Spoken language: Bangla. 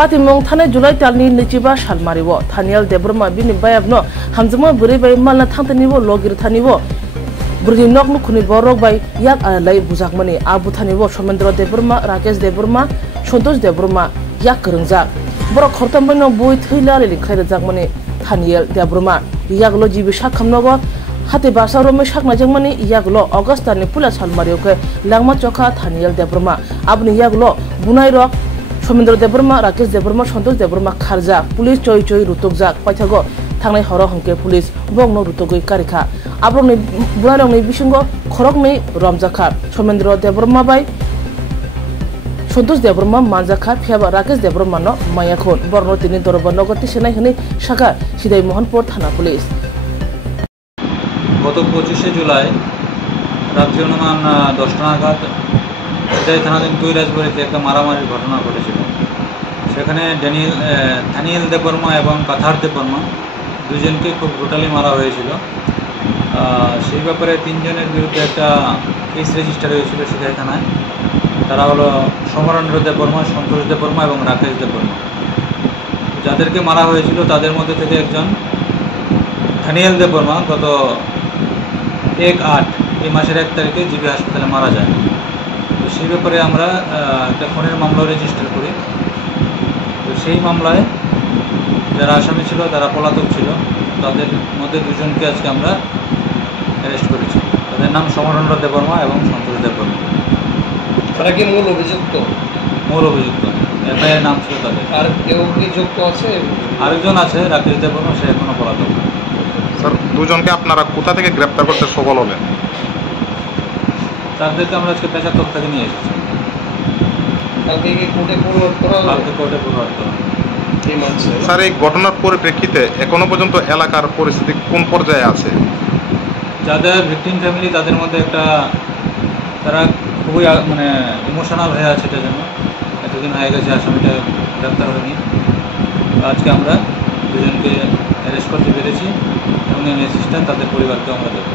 Patimong Thane July Talni Nichiba Shalmariwo, Thaniel Debroma Bini Bayabno, Hamzama Buriba Malna Tantanivo, Logir Tanivo, Burdinok Nukuni Borok by Yak Alay Buzakmani, Abu Tanivo, Shomendro Debroma, Rakesh Debroma, Shontos Debroma, Yak Rungzak, Borok Hortamano Boy Hilal, Credit Zakmani, Thaniel Debroma, Yaglo Jibishak Kamnogo. Hati bahasa Rome shak najangmani yaglo Augusta ni pula Shalmarioke Langma Choka Thaniel Debroma abni yaglo Bunai Rock Shomendro Debroma Rakesh Debroma Shontos Debroma Kharja Police Choi Choi Rutokjak Paithago Thangnai horo hangke Police Bongno Rutogoi Karikha Abrongni Bunarongni bisingo Khorokni Romjakha Shomendro Debroma bai Shontos Debroma Manjakha Phiaba Rakesh Debroma no Mayakhon Borno tini Doroba Nogoti Senai hini Shaka Sidai Mohanpur Thana Police গত 25 জুলাই রাত্রি অনুমান 10টা নাগাদ সিদাই থানাধীন কৈরাজবাড়িতে একটা মারামারির ঘটনা ঘটেছিল। সেখানে থানিয়েল দেববর্মা এবং কাথার দেববর্মা দুজনকে খুব ব্রুটালি মারা হয়েছিল। সেই ব্যাপারে তিনজনের বিরুদ্ধে একটা কেস রেজিস্টার হয়েছিল সিদাই থানায়। তারা হলো সমরেন্দ্র দেববর্মা, সন্তোষ দেববর্মা এবং রাকেশ দেববর্মা। যাদেরকে মারা হয়েছিল তাদের মধ্যে থেকে একজন থানিয়েল দেববর্মা গত 1/8 এই মাসের 1 তারিখে জিবি হাসপাতালে মারা যায়। তো সেই ব্যাপারে আমরা একটা খুনের মামলা রেজিস্টার করি। তো সেই মামলায় যারা আসামি ছিল তারা পলাতক ছিল, তাদের মধ্যে দুজনকে আজকে আমরা অ্যারেস্ট করেছি। তাদের নাম সমরেন্দ্র দেববর্মা এবং সন্তোষ দেববর্মা। তারা কি মূল অভিযুক্ত? মূল অভিযুক্ত, এফআইআর নাম ছিল তাদের। আর কেউ কি যুক্ত আছে? আরেকজন আছে রাকেশ দেববর্মা, সে এখনো পলাতক। স্যার, দুজনকে আপনারা কোথা থেকে গ্রেপ্তার করতে সফল হলেন? তাদেরকে আমরা আজকে পেশাতক থেকে নিয়ে এসেছি। কালকে কি কোর্টে ফরওয়ার্ড করা হবে? কালকে কোর্টে ফরওয়ার্ড করা হবে। স্যার, এই ঘটনার পরিপ্রেক্ষিতে এখনো পর্যন্ত এলাকার পরিস্থিতি কোন পর্যায়ে আছে? যাদের ভিকটিম ফ্যামিলি তাদের মধ্যে একটা তারা খুবই মানে ইমোশনাল হয়ে আছে, এটা যেন এতদিন হয়ে গেছে আসামিটা গ্রেপ্তার হয়নি। আজকে আমরা দুজনকে অ্যারেস্ট করতে পেরেছি এবং অ্যাসিস্ট্যান্ট তাদের পরিবারকে আমরা দেবো।